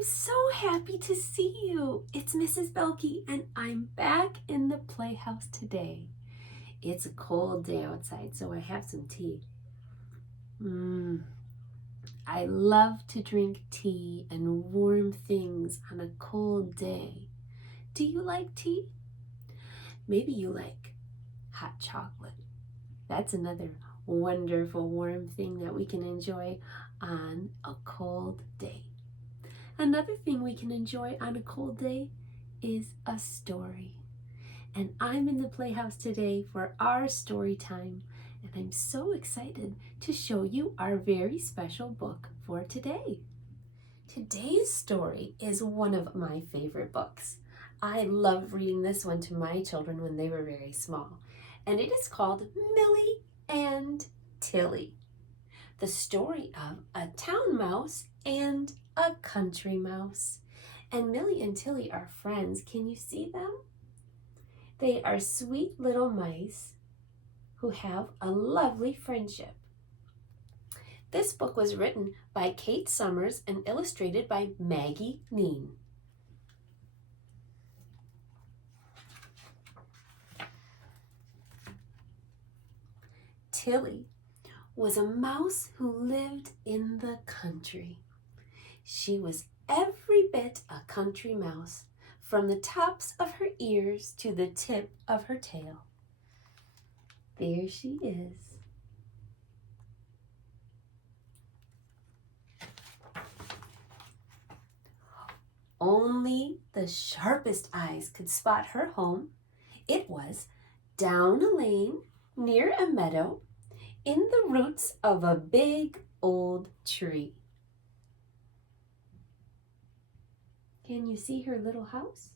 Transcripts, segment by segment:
I'm so happy to see you. It's Mrs. Belky, and I'm back in the playhouse today. It's a cold day outside, so I have some tea. I love to drink tea and warm things on a cold day. Do you like tea? Maybe you like hot chocolate. That's another wonderful warm thing that we can enjoy on a cold day. Another thing we can enjoy on a cold day is a story. And I'm in the playhouse today for our story time, and I'm so excited to show you our very special book for today. Today's story is one of my favorite books. I loved reading this one to my children when they were very small, and it is called Millie and Tilly, the story of a town mouse and a country mouse. And Millie and Tilly are friends. Can you see them? They are sweet little mice who have a lovely friendship. This book was written by Kate Summers and illustrated by Maggie Neen. Tilly was a mouse who lived in the country. She was every bit a country mouse, from the tops of her ears to the tip of her tail. There she is. Only the sharpest eyes could spot her home. It was down a lane near a meadow in the roots of a big old tree. Can you see her little house?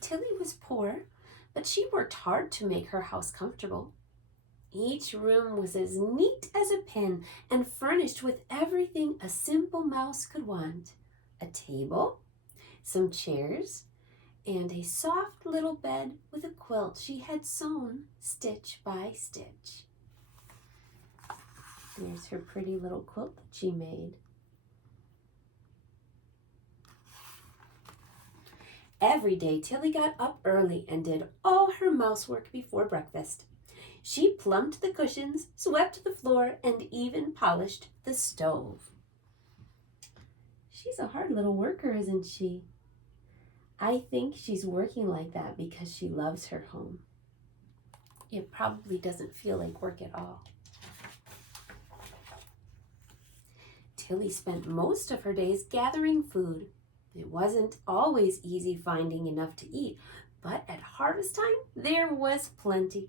Tilly was poor, but she worked hard to make her house comfortable. Each room was as neat as a pin and furnished with everything a simple mouse could want: a table, some chairs, and a soft little bed with a quilt she had sewn stitch by stitch. There's her pretty little quilt that she made. Every day, Tilly got up early and did all her mousework before breakfast. She plumped the cushions, swept the floor, and even polished the stove. She's a hard little worker, isn't she? I think she's working like that because she loves her home. It probably doesn't feel like work at all. Tilly spent most of her days gathering food. It wasn't always easy finding enough to eat, but at harvest time there was plenty.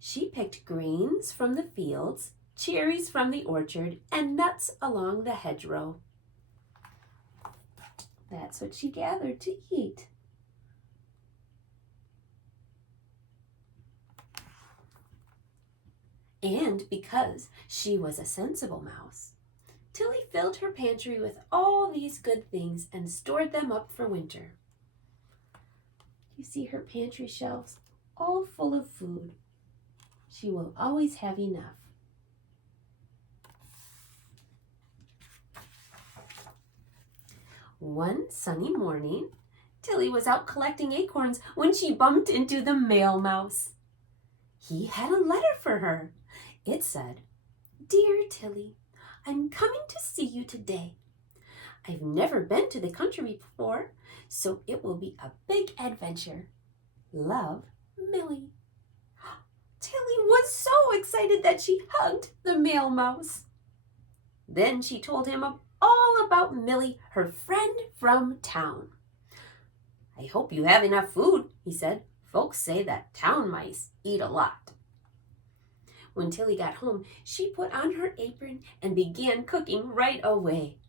She picked grains from the fields, cherries from the orchard, and nuts along the hedgerow. That's what she gathered to eat. And because she was a sensible mouse, Tilly filled her pantry with all these good things and stored them up for winter. You see her pantry shelves all full of food. She will always have enough. One sunny morning, Tilly was out collecting acorns when she bumped into the mail mouse. He had a letter for her. It said, "Dear Tilly, I'm coming to see you today. I've never been to the country before, so it will be a big adventure. Love, Millie." Tilly was so excited that she hugged the mail mouse. Then she told him all about Millie, her friend from town. "I hope you have enough food," he said. "Folks say that town mice eat a lot." When Tilly got home, she put on her apron and began cooking right away.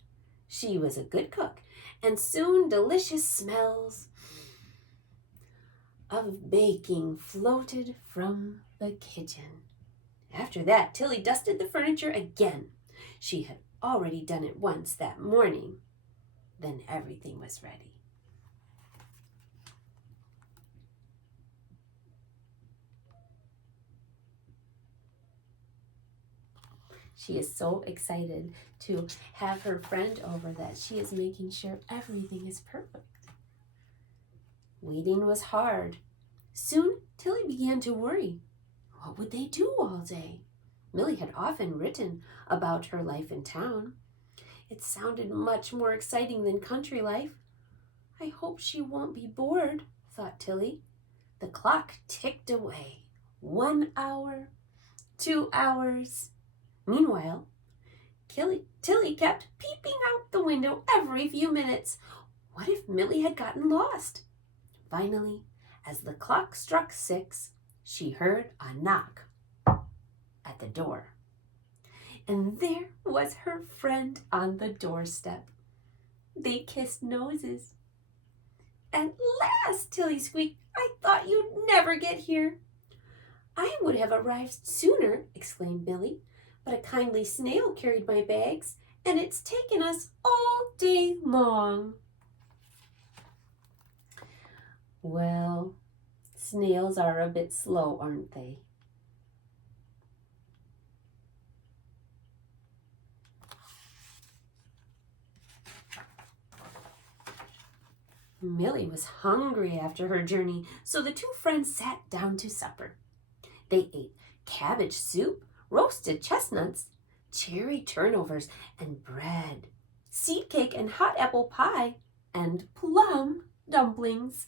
She was a good cook, and soon delicious smells of baking floated from the kitchen. After that, Tilly dusted the furniture again. She had already done it once that morning. Then everything was ready. She is so excited to have her friend over that she is making sure everything is perfect. Waiting was hard. Soon, Tilly began to worry. What would they do all day? Millie had often written about her life in town. It sounded much more exciting than country life. I hope she won't be bored, thought Tilly. The clock ticked away. 1 hour, 2 hours. Meanwhile, Tilly kept peeping out the window every few minutes. What if Millie had gotten lost? Finally, as the clock struck 6, she heard a knock at the door. And there was her friend on the doorstep. They kissed noses. At last, Tilly squeaked. I thought you'd never get here. I would have arrived sooner, exclaimed Millie, but a kindly snail carried my bags, and it's taken us all day long. Well, snails are a bit slow, aren't they? Millie was hungry after her journey, so the two friends sat down to supper. They ate cabbage soup, roasted chestnuts, cherry turnovers, and bread, seed cake and hot apple pie, and plum dumplings.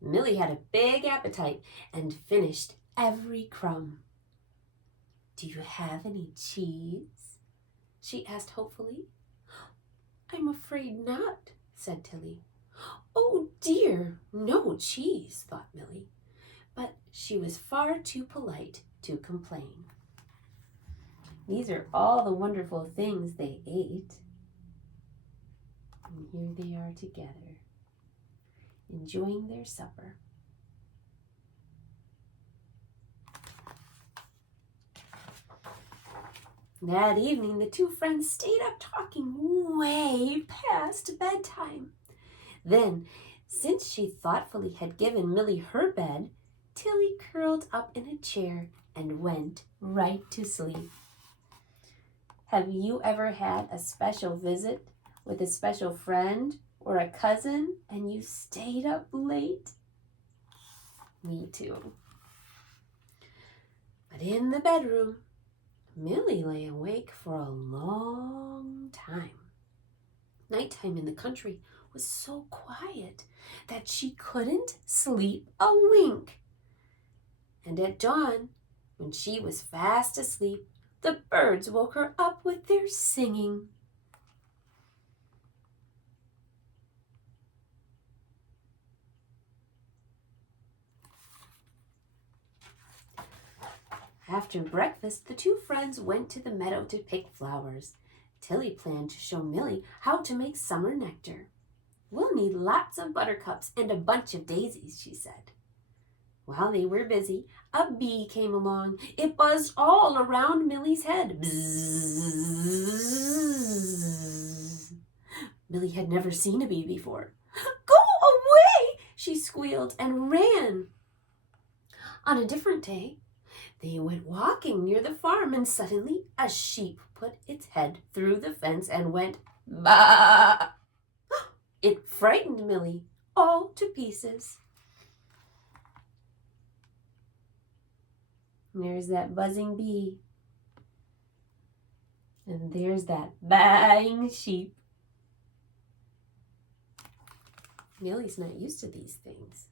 Millie had a big appetite and finished every crumb. Do you have any cheese? She asked hopefully. I'm afraid not, said Tilly. Oh dear, no cheese, thought Millie. But she was far too polite to complain. These are all the wonderful things they ate. And here they are together, enjoying their supper. That evening, the two friends stayed up talking way past bedtime. Then, since she thoughtfully had given Millie her bed, Tilly curled up in a chair and went right to sleep. Have you ever had a special visit with a special friend or a cousin and you stayed up late? Me too. But in the bedroom, Millie lay awake for a long time. Nighttime in the country was so quiet that she couldn't sleep a wink. And at dawn, when she was fast asleep, the birds woke her up with their singing. After breakfast, the two friends went to the meadow to pick flowers. Tilly planned to show Millie how to make summer nectar. We'll need lots of buttercups and a bunch of daisies, she said. While they were busy, a bee came along. It buzzed all around Millie's head. Bzzz. Millie had never seen a bee before. Go away, she squealed and ran. On a different day, they went walking near the farm, and suddenly a sheep put its head through the fence and went baa. It frightened Millie all to pieces. There's that buzzing bee. And there's that baaing sheep. Millie's not used to these things.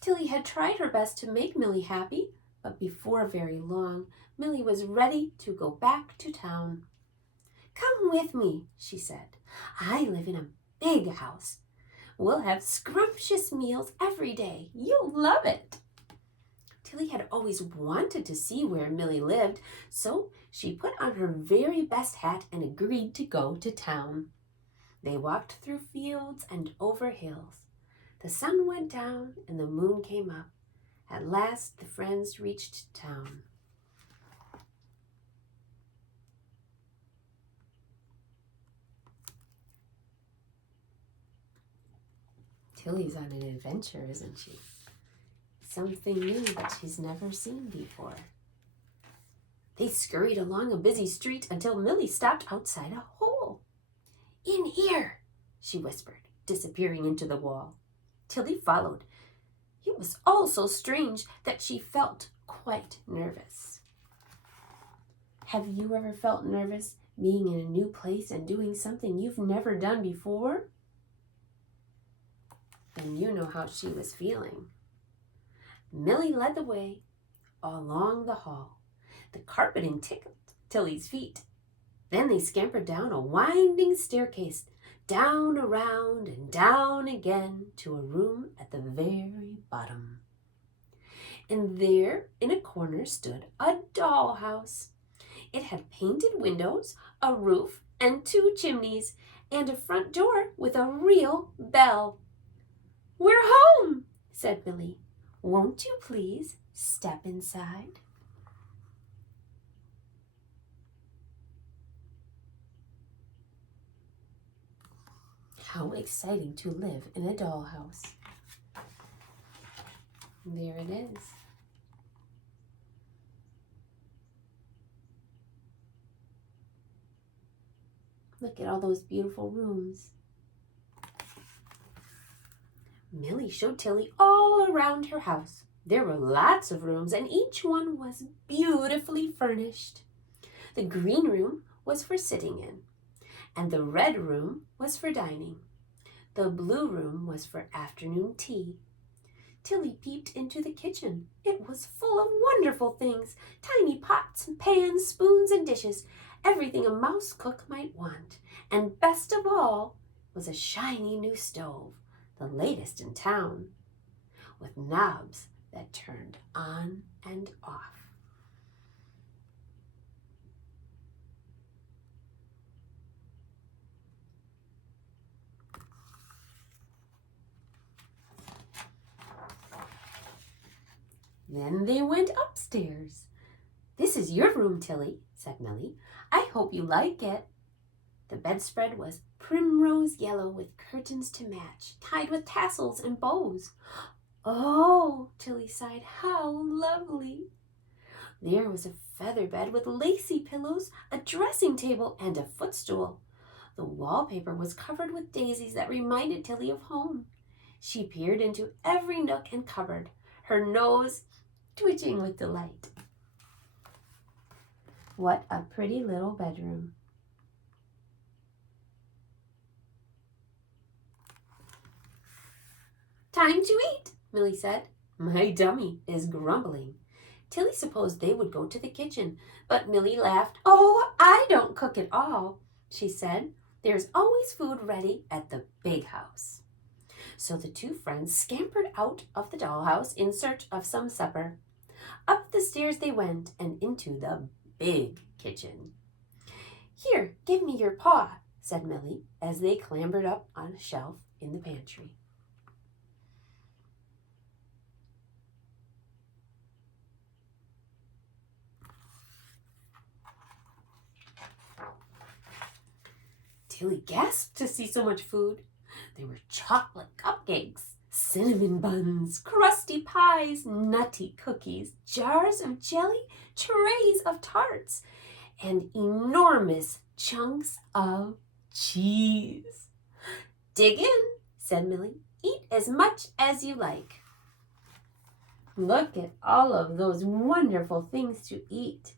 Tilly had tried her best to make Millie happy, but before very long, Millie was ready to go back to town. Come with me, she said. I live in a big house. We'll have scrumptious meals every day. You'll love it. Tilly had always wanted to see where Millie lived, so she put on her very best hat and agreed to go to town. They walked through fields and over hills. The sun went down and the moon came up. At last, the friends reached town. Tilly's on an adventure, isn't she? something new that she's never seen before. They scurried along a busy street until Millie stopped outside a hole. "In here," she whispered, disappearing into the wall. Tilly followed. It was all so strange that she felt quite nervous. Have you ever felt nervous being in a new place and doing something you've never done before? Then you know how she was feeling. Millie led the way along the hall. The carpeting tickled Tilly's feet. Then they scampered down a winding staircase, down, around, and down again to a room at the very bottom. And there, in a corner, stood a dollhouse. It had painted windows, a roof, and 2 chimneys, and a front door with a real bell. "We're home," said Millie. "Won't you please step inside?" How exciting to live in a dollhouse. There it is. Look at all those beautiful rooms. Millie showed Tilly all around her house. There were lots of rooms, and each one was beautifully furnished. The green room was for sitting in, and the red room was for dining. The blue room was for afternoon tea. Tilly peeped into the kitchen. It was full of wonderful things, tiny pots, pans, spoons, and dishes, everything a mouse cook might want. And best of all was a shiny new stove, the latest in town, with knobs that turned on and off. Then they went upstairs. "This is your room, Tilly," said Millie. "I hope you like it." The bedspread was primrose yellow with curtains to match, tied with tassels and bows. "Oh," Tilly sighed, "how lovely." There was a feather bed with lacy pillows, a dressing table, and a footstool. The wallpaper was covered with daisies that reminded Tilly of home. She peered into every nook and cupboard, her nose twitching with delight. What a pretty little bedroom. "Time to eat," Millie said. "My dummy is grumbling." Tilly supposed they would go to the kitchen, but Millie laughed. "Oh, I don't cook at all," she said. "There's always food ready at the big house." So the 2 friends scampered out of the dollhouse in search of some supper. Up the stairs they went and into the big kitchen. "Here, give me your paw," said Millie as they clambered up on a shelf in the pantry. Tilly gasped to see so much food. There were chocolate cupcakes, cinnamon buns, crusty pies, nutty cookies, jars of jelly, trays of tarts, and enormous chunks of cheese. "Dig in," said Millie. "Eat as much as you like." Look at all of those wonderful things to eat.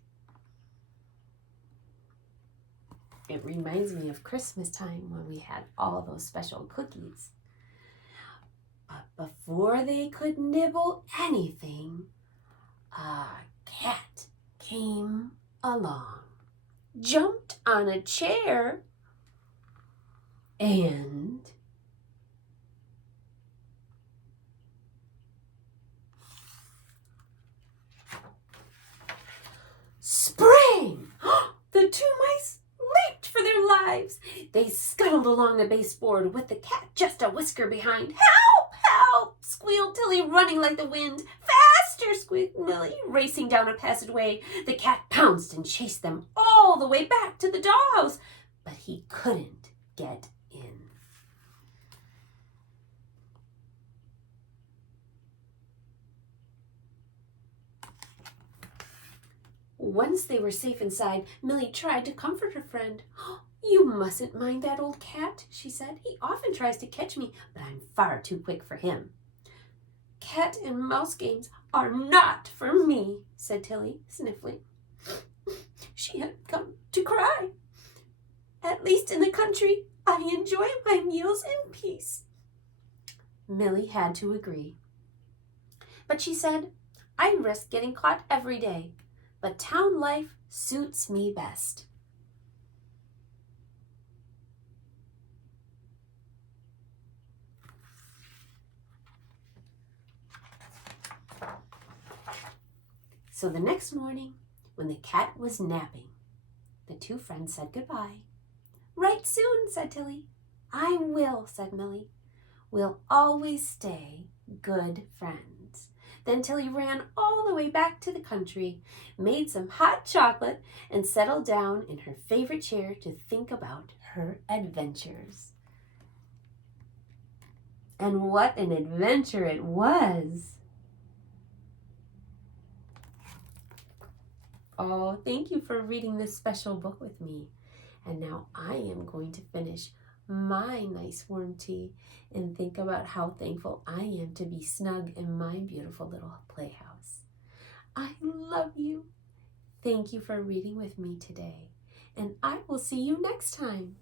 It reminds me of Christmas time when we had all those special cookies. But before they could nibble anything, a cat came along, jumped on a chair, and sprang. The 2 mice leaped for their lives. They scuttled along the baseboard with the cat just a whisker behind. "Help! Help!" squealed Tilly, running like the wind. "Faster!" squeaked Millie, racing down a passageway. The cat pounced and chased them all the way back to the dollhouse, but he couldn't get in. Once they were safe inside, Millie tried to comfort her friend. "You mustn't mind that old cat," she said. "He often tries to catch me, but I'm far too quick for him." "Cat and mouse games are not for me," said Tilly, sniffling. She had come to cry. "At least in the country, I enjoy my meals in peace." Millie had to agree. But she said, "I risk getting caught every day, but town life suits me best." So the next morning, when the cat was napping, the two friends said goodbye. "Right soon," said Tilly. "I will," said Millie. "We'll always stay good friends." Then Tilly ran all the way back to the country, made some hot chocolate, and settled down in her favorite chair to think about her adventures. And what an adventure it was! Oh, thank you for reading this special book with me. And now I am going to finish my nice warm tea and think about how thankful I am to be snug in my beautiful little playhouse. I love you. Thank you for reading with me today, and I will see you next time.